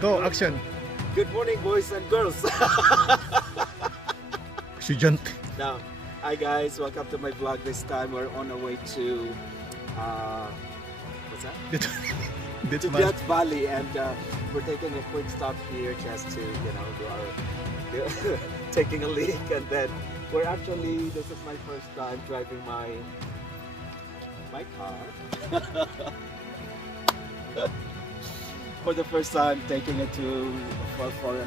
Go, action. Good morning, boys and girls. Estudyante. Now, hi guys, welcome to my vlog. This time we're on our way to what's that? Dito. Dito To ba? Death Valley, and we're taking a quick stop here just to do taking a leak, and then this is my first time driving my car. For the first time taking it for a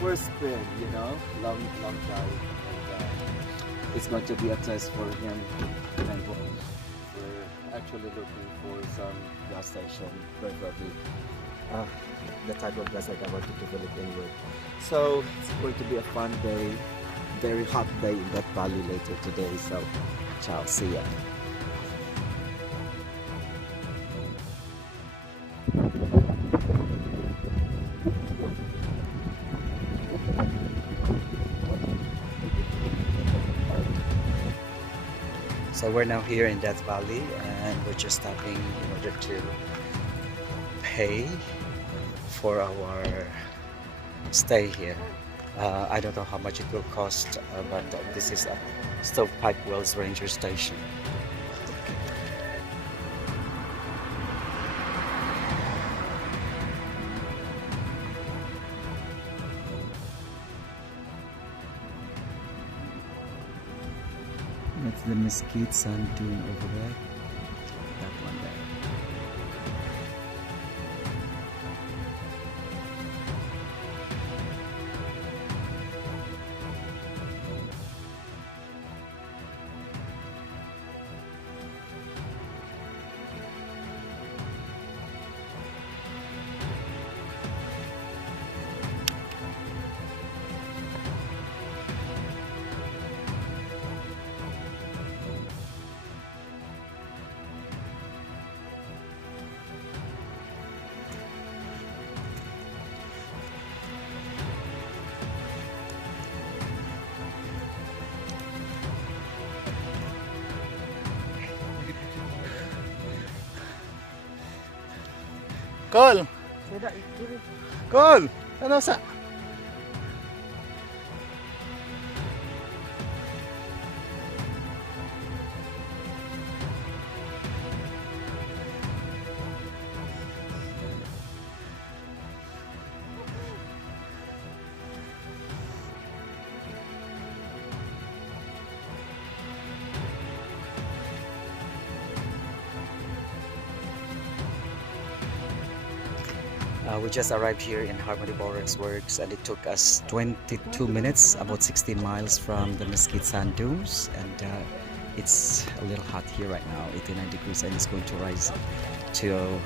first spin, long drive, and it's going to be a test for him, and we're actually looking for some gas station, preferably the type of gas that I want to fill it in with. So it's going to be a fun day, very hot day in that valley later today. So ciao, see ya. So we're now here in Death Valley, and we're just stopping in order to pay for our stay here. I don't know how much it will cost, but this is a Stovepipe Wells Ranger Station. That's the Mesquite Sand Dune over there. That one there. Call. Call. Ano sa? We just arrived here in Harmony Borax Works, and it took us 22 minutes, about 16 miles from the Mesquite Sand Dunes, and it's a little hot here right now, 89 degrees, and it's going to rise to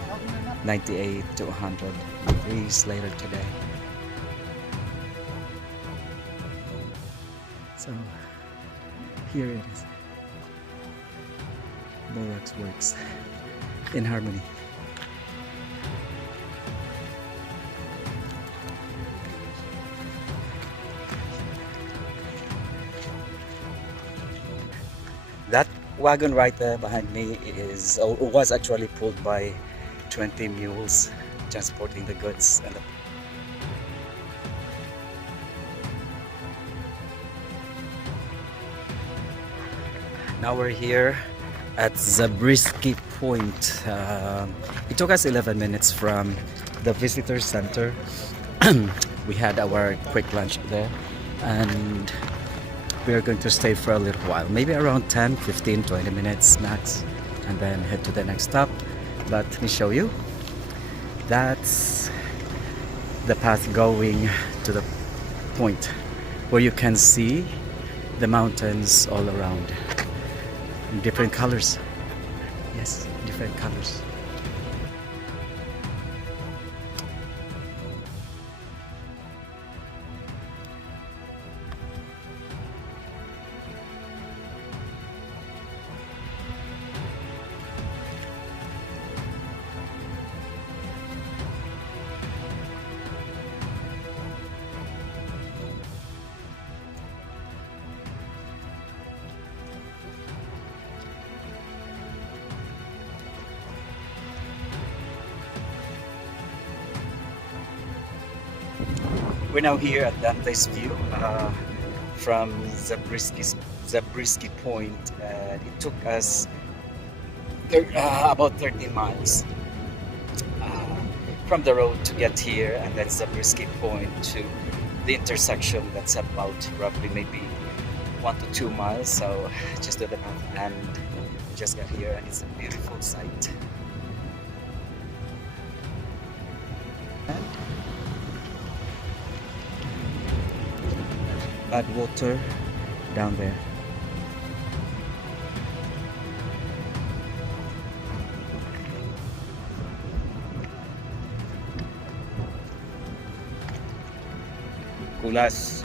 98 to 100 degrees later today. So here it is, Borax Works in Harmony. That wagon right there behind me was actually pulled by 20 mules transporting the goods. And now we're here at Zabriskie Point. It took us 11 minutes from the visitor center. We had our quick lunch there, and we are going to stay for a little while, maybe around 10, 15, 20 minutes max, and then head to the next stop. But let me show you. That's the path going to the point where you can see the mountains all around in different colors. Yes, different colors. We're now here at Dante's View from Zabriskie Point. It took us about 13 miles from the road to get here, and then Zabriskie Point to the intersection. That's about roughly maybe 1 to 2 miles. So just do the math, and we just got here, and it's a beautiful sight. Bad water down there. Kulas.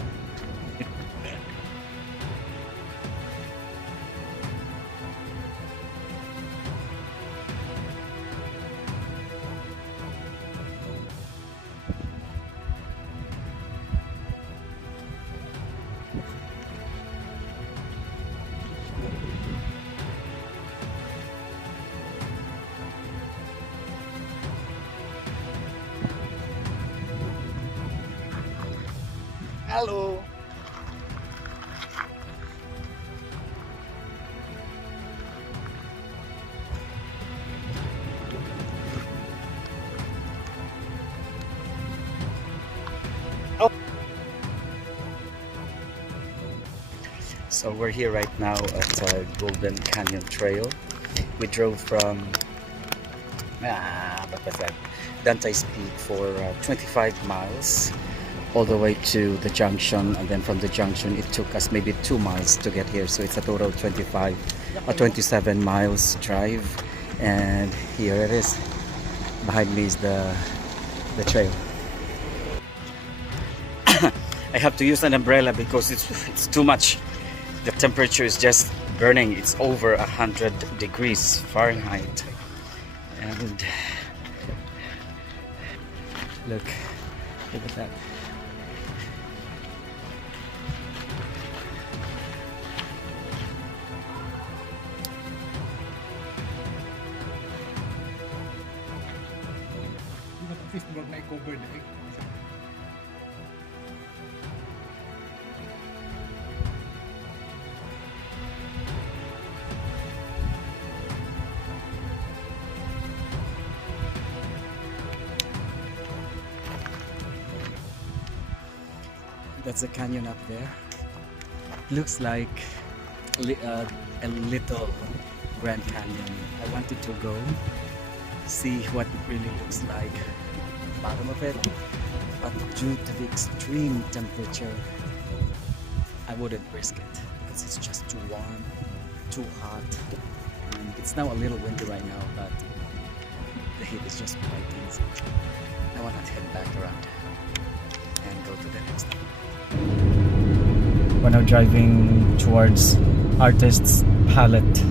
Hello. So we're here right now at Golden Canyon Trail. We drove from what was that? Dante's Peak for 25 miles all the way to the junction, and then from the junction it took us maybe 2 miles to get here, so it's a total of 27 miles drive. And here it is. Behind me is the trail. I have to use an umbrella because it's too much. The temperature is just burning. It's over 100 degrees Fahrenheit. And look at that. That's the canyon up there. Looks like a little Grand Canyon. I wanted to go see what it really looks like, bottom of it, but due to the extreme temperature, I wouldn't risk it because it's just too warm, too hot, and it's now a little windy right now, but the heat is just biting. So I want to head back around and go to the next one. We're now driving towards Artist's Palette.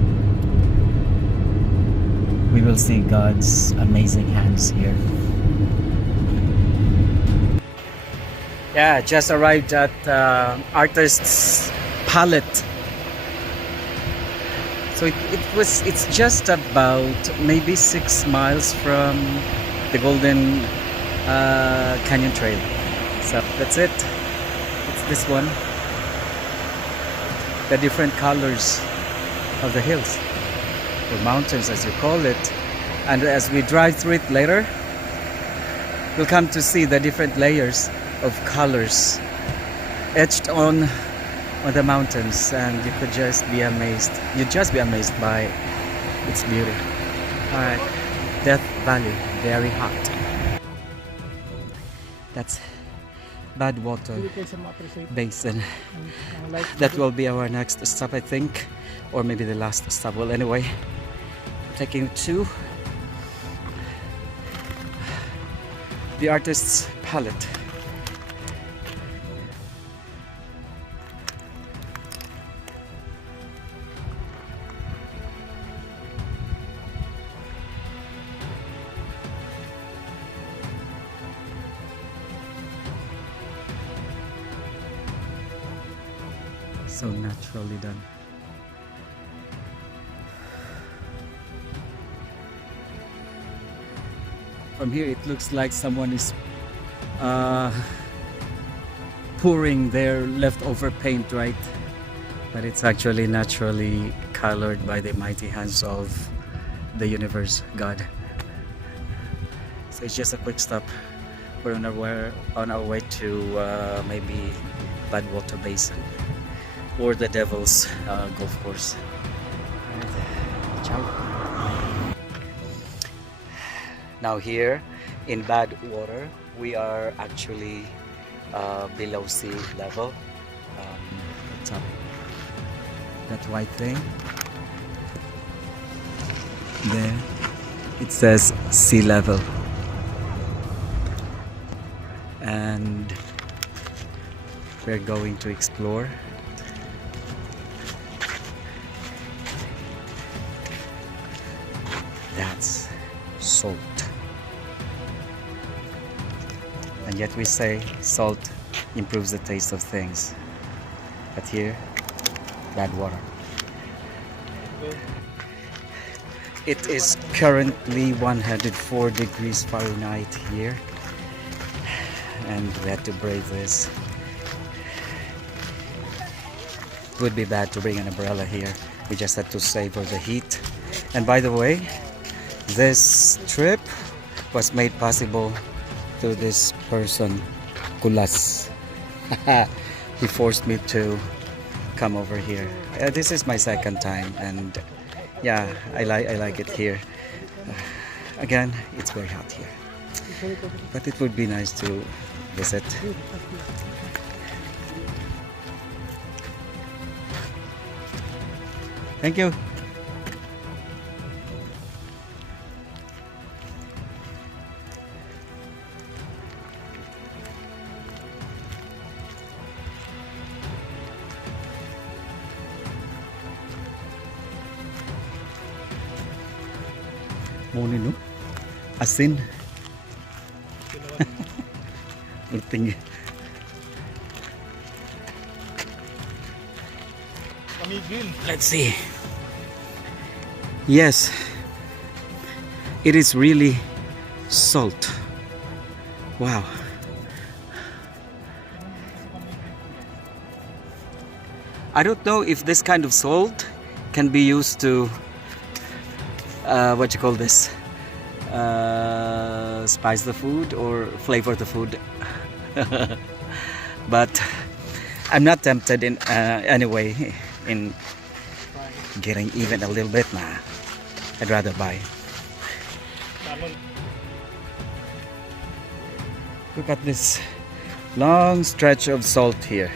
We will see God's amazing hands here. Yeah, just arrived at Artist's Palette. So it's just about maybe 6 miles from the Golden Canyon Trail. So that's it. It's this one. The different colors of the hills, or mountains as you call it. And as we drive through it later, you'll come to see the different layers of colors etched on the mountains, and you could just be amazed. You'd just be amazed by its beauty. Alright, Death Valley, very hot. That's Badwater Basin. That will be our next stop, I think, or maybe the last stop. Well, anyway, I'm taking to the Artist's Palette. So naturally done. From here it looks like someone is pouring their leftover paint, right? But it's actually naturally colored by the mighty hands of the universe, God. So it's just a quick stop. We're on our way to maybe Badwater Basin or the Devil's Golf Course. Alright. Ciao. Now here in Badwater, we are actually below sea level. What's up? That white thing there, it says sea level, and we're going to explore. That's salt, and yet we say salt improves the taste of things, but here, bad water. It is currently 104 degrees Fahrenheit here, and we had to brave this. It would be bad to bring an umbrella here. We just had to savor the heat. And by the way, this trip was made possible through this person, Kulas. He forced me to come over here. This is my second time, and yeah, I like it here. Again, it's very hot here, but it would be nice to visit. Thank you. Morning, no? Asin. Ulting. Let's see. Yes, it is really salt. Wow. I don't know if this kind of salt can be used to what you call this, spice the food or flavor the food. But I'm not tempted in any way in getting even a little bit. Nah, I'd rather buy. Look at this long stretch of salt here.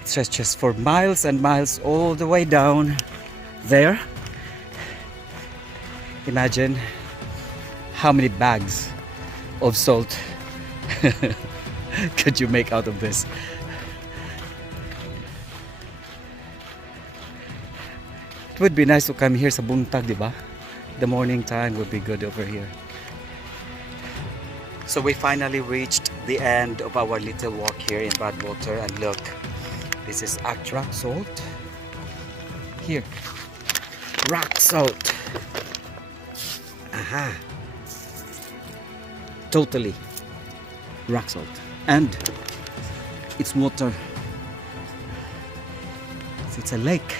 It stretches for miles and miles all the way down there. Imagine how many bags of salt could you make out of this. It would be nice to come here sa buntag, di ba? The morning time would be good over here. So we finally reached the end of our little walk here in Badwater, and look, this is rock salt. Here, rock salt. Aha. Totally rock salt, and it's water. So it's a lake.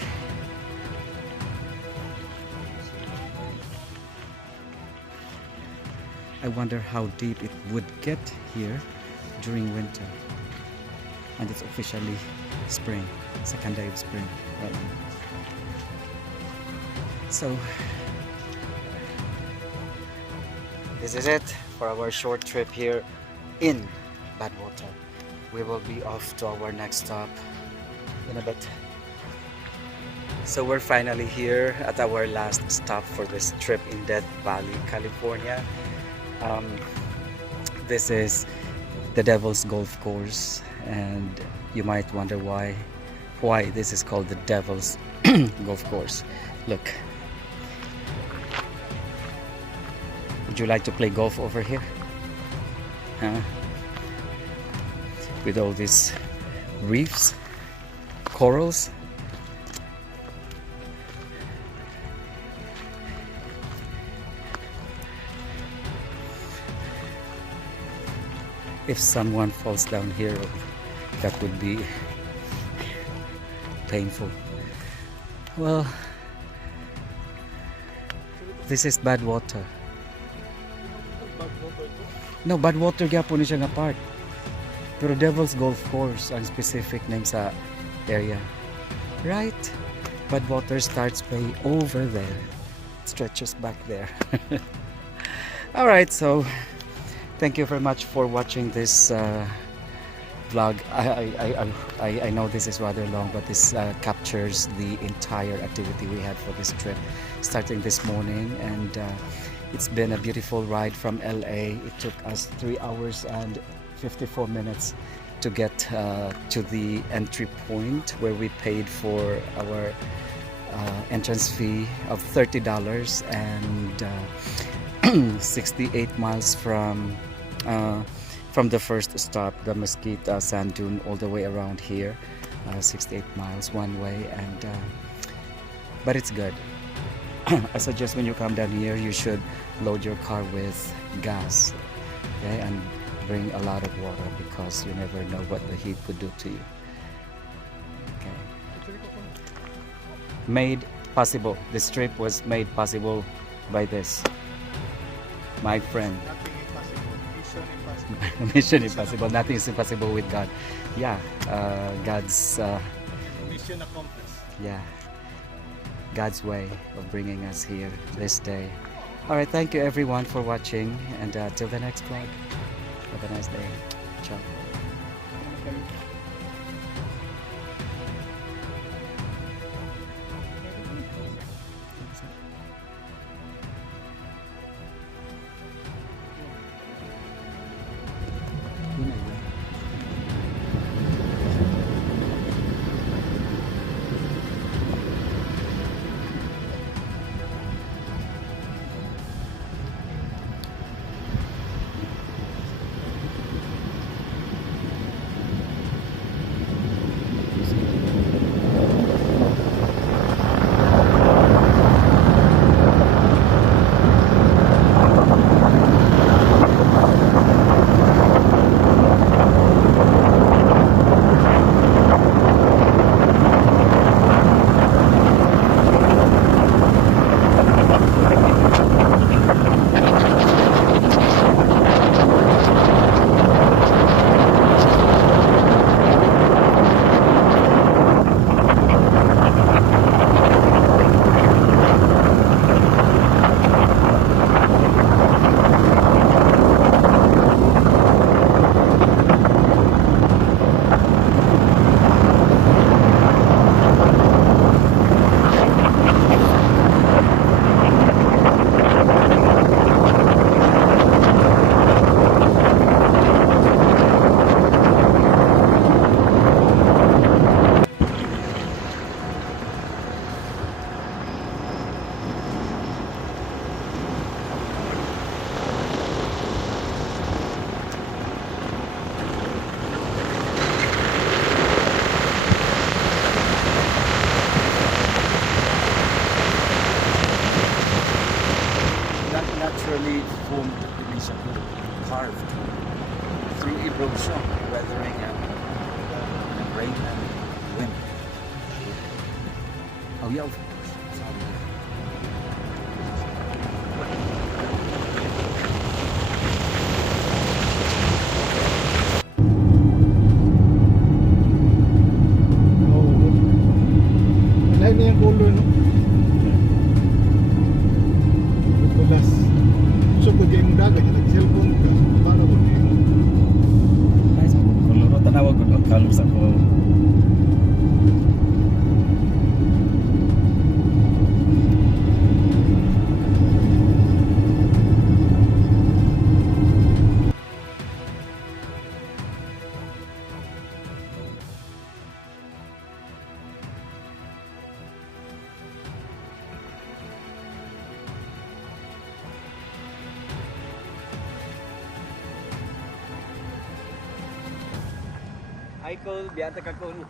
I wonder how deep it would get here during winter. And it's officially spring, second day of spring right now. So this is it for our short trip here in Badwater. We will be off to our next stop in a bit. So we're finally here at our last stop for this trip in Death Valley, California. This is the Devil's Golf Course, and you might wonder why this is called the Devil's Golf Course. Look, would you like to play golf over here? Huh? With all these reefs, corals. If someone falls down here, that would be painful. Well, this is bad water. No, bad water gyapon ni siya nga part. Pero Devil's Golf Course ang specific name sa area. Right? Bad water starts way over there. It stretches back there. Alright, so thank you very much for watching this vlog. I know this is rather long, but this captures the entire activity we had for this trip, starting this morning, and it's been a beautiful ride from LA. It took us 3 hours and 54 minutes to get to the entry point where we paid for our entrance fee of $30 and 68 miles from the first stop, the Mesquite Sand Dune, all the way around here. 68 miles one way, and but it's good. I suggest when you come down here, you should load your car with gas, okay, and bring a lot of water, because you never know what the heat could do to you. Okay. Made possible. This trip was made possible by this, my friend. Nothing impossible. Mission impossible. Mission impossible. Nothing is impossible with God. Yeah, God's Mission accomplished. yeah, God's way of bringing us here this day. All right, thank you everyone for watching, and till the next vlog. Have a nice day. Ciao. Naturally formed division, carved through erosion, weathering, and rain and wind. Oh yeah, of course. Lain na yung color, no? Kulas. So, pag kayo mong dagat, yung nag-cellphone ka, para mo na yun. Nice. Kuluro tanawa ko ang colors ako. Ay, Cole, biyata ka, Cole.